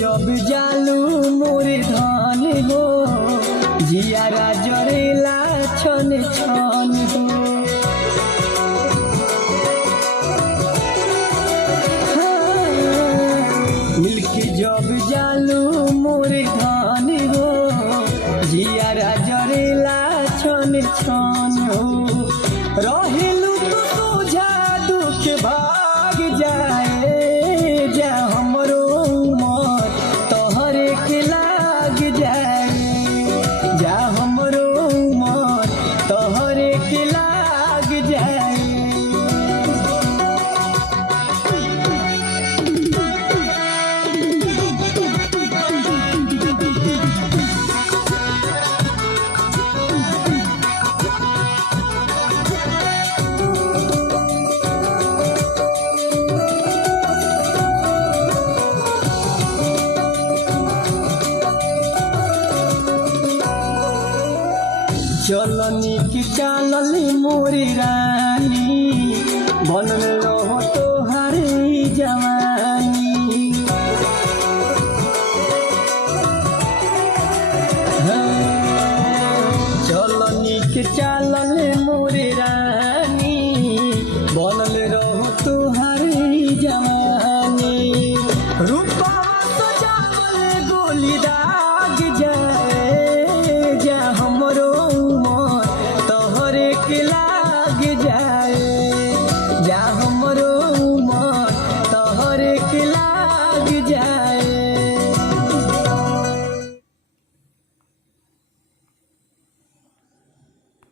जब जालू मोरे धान हो जियारा जरेला छन छन हो मिलके जब जालू मोरे धान हो जियारा जरेला छन छन हो रहेलू तो सोझा दुख भाग जाए जा हमरो चलनी की चालली मोरी रानी बनल रहो तोहारी जवानी चलनी की चालली मोरी रानी बनल रहो तोहारी जवानी रूपा तो जावल गोली दाग जा